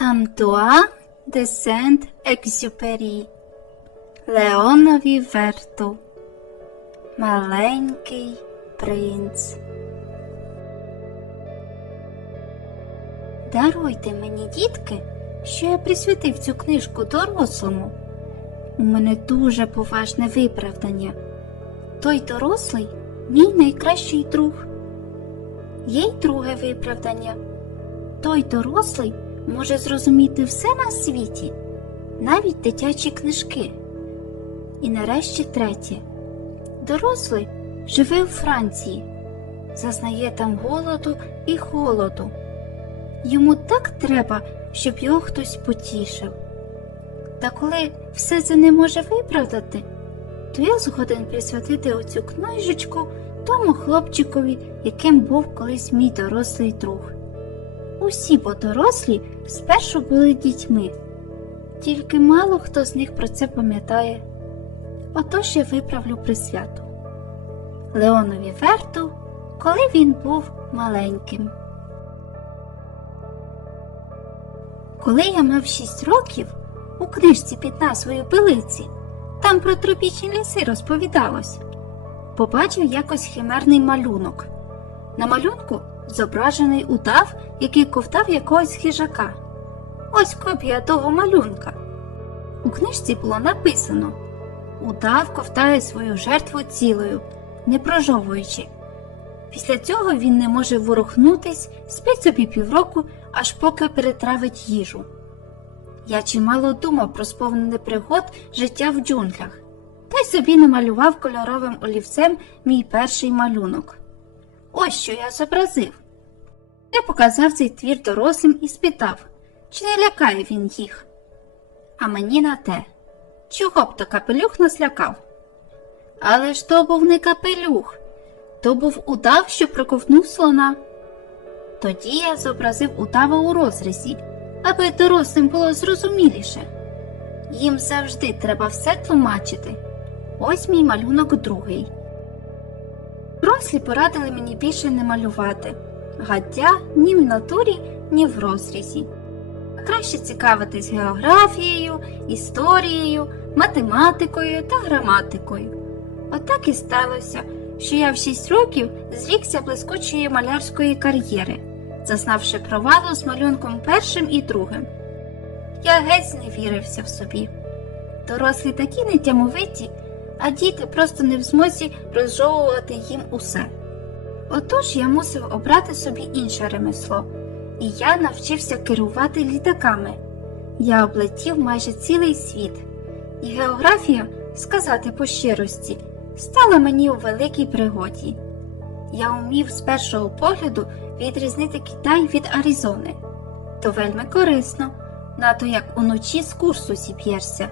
Антуан де Сент-Екзюпері Леонові Верту Маленький принц. Даруйте мені, дітки, що я присвятив цю книжку дорослому. У мене дуже поважне виправдання. Той дорослий мій найкращий друг. Є й друге виправдання. Той дорослий може зрозуміти все на світі, навіть дитячі книжки. І нарешті третє. Дорослий живе у Франції, зазнає там голоду і холоду. Йому так треба, щоб його хтось потішив. Та коли все це не може виправдати, то я згоден присвятити оцю книжечку тому хлопчикові, яким був колись мій дорослий друг. Усі бо дорослі спершу були дітьми, тільки мало хто з них про це пам'ятає. Отож я виправлю присвяту. Леонові Верту, коли він був маленьким. Коли я мав шість років, у книжці під назвою Пилиці, там про тропічні ліси розповідалось, побачив якось химерний малюнок. На малюнку зображений удав, який ковтав якогось хижака. Ось копія того малюнка. У книжці було написано Удав ковтає свою жертву цілою, не прожовуючи. Після цього він не може ворухнутись, спить собі півроку, аж поки перетравить їжу. Я чимало думав про сповнене пригод життя в джунглях, та й собі намалював кольоровим олівцем мій перший малюнок. Ось що я зобразив. Я показав цей твір дорослим і спитав, чи не лякає він їх. А мені на те, чого б то капелюх нас лякав? Але ж то був не капелюх, то був удав, що проковтнув слона. Тоді я зобразив удава у розрізі, аби дорослим було зрозуміліше. Їм завжди треба все тлумачити. Ось мій малюнок другий. Дорослі порадили мені більше не малювати гаддя ні в натурі, ні в розрізі. Краще цікавитись географією, історією, математикою та граматикою. Отак і сталося, що я в шість років зрікся блискучої малярської кар'єри, зазнавши провалу з малюнком першим і другим. Я геть зневірився в собі. Дорослі такі нетямовиті, а діти просто не в змозі розжовувати їм усе. Отож я мусив обрати собі інше ремесло, і я навчився керувати літаками. Я облетів майже цілий світ, і географія, сказати по щирості, стала мені у великій пригоді. Я умів з першого погляду відрізнити Китай від Аризони. То вельми корисно, нато як уночі з курсу зіб'єшся.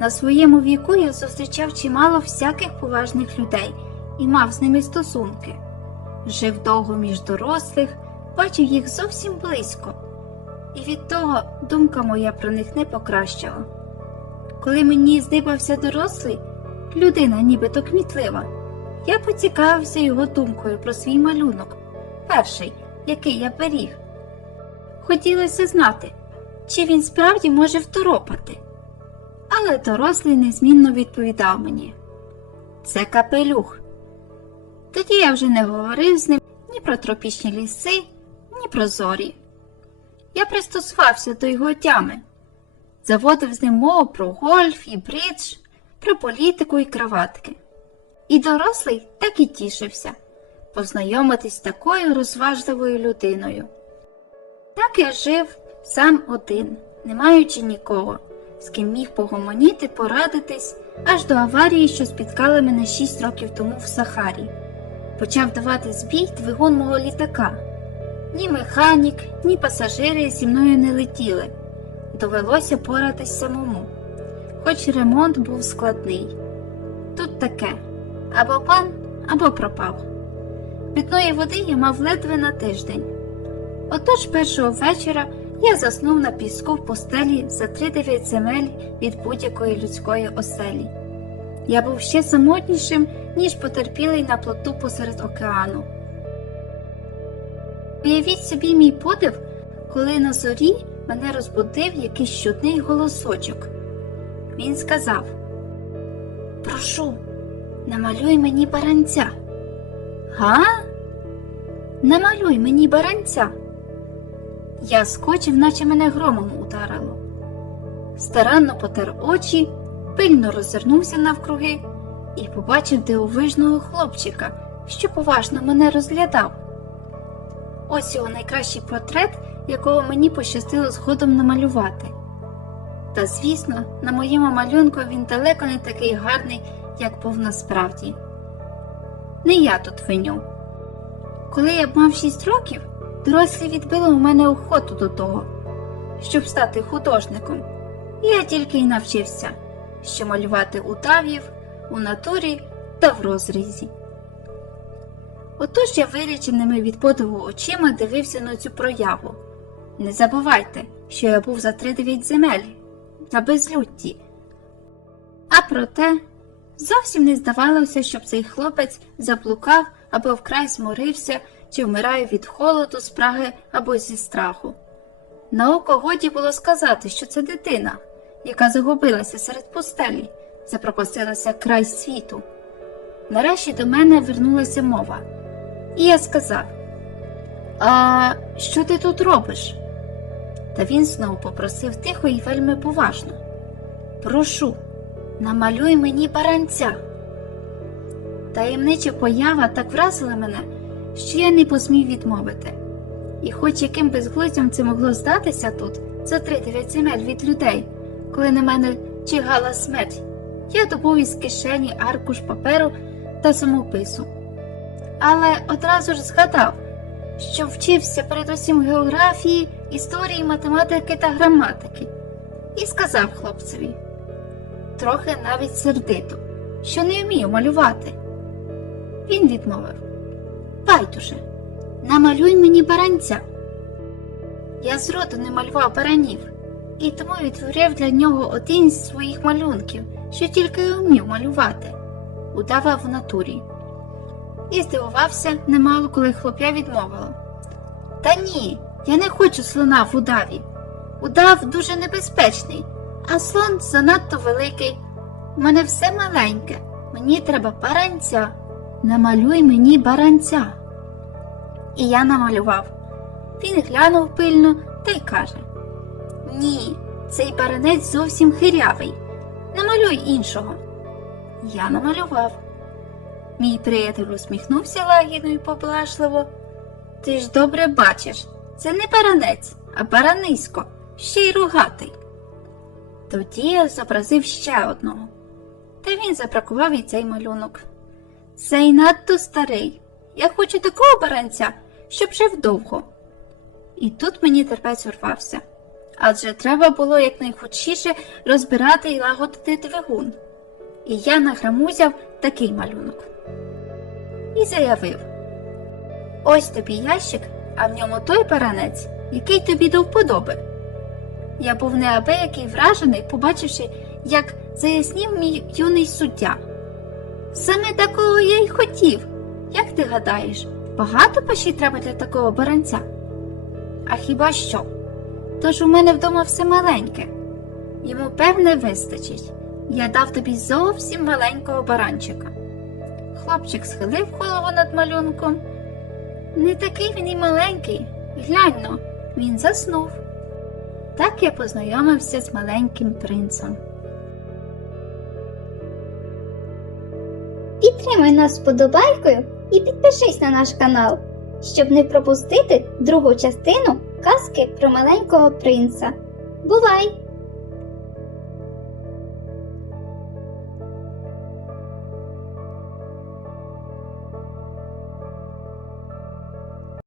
На своєму віку я зустрічав чимало всяких поважних людей і мав з ними стосунки. Жив довго між дорослих, бачив їх зовсім близько, і від того думка моя про них не покращала. Коли мені здибався дорослий, людина нібито кмітлива, я поцікавився його думкою про свій малюнок, перший, який я беріг. Хотілося знати, чи він справді може второпати. Але дорослий незмінно відповідав мені це капелюх. Тоді я вже не говорив з ним ні про тропічні ліси, ні про зорі. Я пристосувався до його тями, заводив з ним мову про гольф і бридж, про політику і краватки. І дорослий так і тішився познайомитись з такою розважливою людиною. Так я жив сам один, не маючи нікого, з ким міг погомоніти, порадитись аж до аварії, що спіткала мене шість років тому в Сахарі. Почав давати збій двигун мого літака. Ні механік, ні пасажири зі мною не летіли. Довелося поратись самому, хоч ремонт був складний. Тут таке або пан, або пропав. Питної води я мав ледве на тиждень. Отож першого вечора я заснув на піску в постелі за три-дев'ять земель від будь-якої людської оселі. Я був ще самотнішим, ніж потерпілий на плоту посеред океану. Уявіть собі мій подив, коли на зорі мене розбудив якийсь чудний голосочок. Він сказав: Прошу, намалюй мені баранця. Га? Намалюй мені баранця. Я скочив, наче мене громом ударило. Старанно потер очі, пильно роззирнувся навкруги і побачив дивовижного хлопчика, що поважно мене розглядав. Ось його найкращий портрет, якого мені пощастило згодом намалювати. Та, звісно, на моєму малюнку він далеко не такий гарний, як був насправді. Не я тут виню. Коли я б мав шість років, дорослі відбили у мене охоту до того, щоб стати художником. Я тільки й навчився, що малювати у тав'їв, у натурі та в розрізі. Отож я виліченими від подиву очима дивився на цю прояву. Не забувайте, що я був за тридев'ять земель на безлюдді. А проте зовсім не здавалося, щоб цей хлопець заблукав або вкрай зморився чи вмирає від холоду, спраги або зі страху. На око годі було сказати, що це дитина, яка загубилася серед пустелі, запропастилася край світу. Нарешті до мене вернулася мова, і я сказав: А що ти тут робиш? Та він знову попросив тихо і вельми поважно. Прошу, намалюй мені баранця. Таємнича поява так вразила мене, що я не посмів відмовити. І хоч яким безглуздям це могло здатися тут, за три дев'ять земель від людей, коли на мене чигала смерть, я добув із кишені аркуш паперу та самопису. Але одразу ж згадав, що вчився передусім географії, історії, математики та граматики, і сказав хлопцеві, трохи навіть сердито, що не вмію малювати. Він відмовив Байдуже, намалюй мені баранця. Я зроду не малював баранів, і тому відтворив для нього один з своїх малюнків, що тільки й вмів малювати, удавав в натурі. І здивувався немало, коли хлоп'я відмовила. Та ні, я не хочу слона в удаві. Удав дуже небезпечний, а слон занадто великий. У мене все маленьке, мені треба баранця. Намалюй мені баранця. І я намалював. Він глянув пильно та й каже: Ні, цей баранець зовсім хирявий. Намалюй іншого. Я намалював. Мій приятель усміхнувся лагідно і поблажливо. Ти ж добре бачиш, це не баранець, а баранисько, ще й рогатий. Тоді я зобразив ще одного. Та він запракував і цей малюнок. Цей надто старий. Я хочу такого баранця, щоб жив довго. І тут мені терпець урвався. Адже треба було якнайхутчіше розбирати і лагодити двигун. І я награмузяв такий малюнок. І заявив: Ось тобі ящик, а в ньому той баранець, який тобі до вподоби. Я був неабиякий вражений, побачивши, як заяснів мій юний суддя. Саме такого я й хотів. Як ти гадаєш, багато паші треба для такого баранця? А хіба що? Тож у мене вдома все маленьке. Йому, певне, вистачить. Я дав тобі зовсім маленького баранчика. Хлопчик схилив голову над малюнком. Не такий він і маленький. Гляньно, він заснув. Так я познайомився з маленьким принцем. Підтримай нас вподобайкою і підпишись на наш канал, щоб не пропустити другу частину казки про маленького принца. Бувай!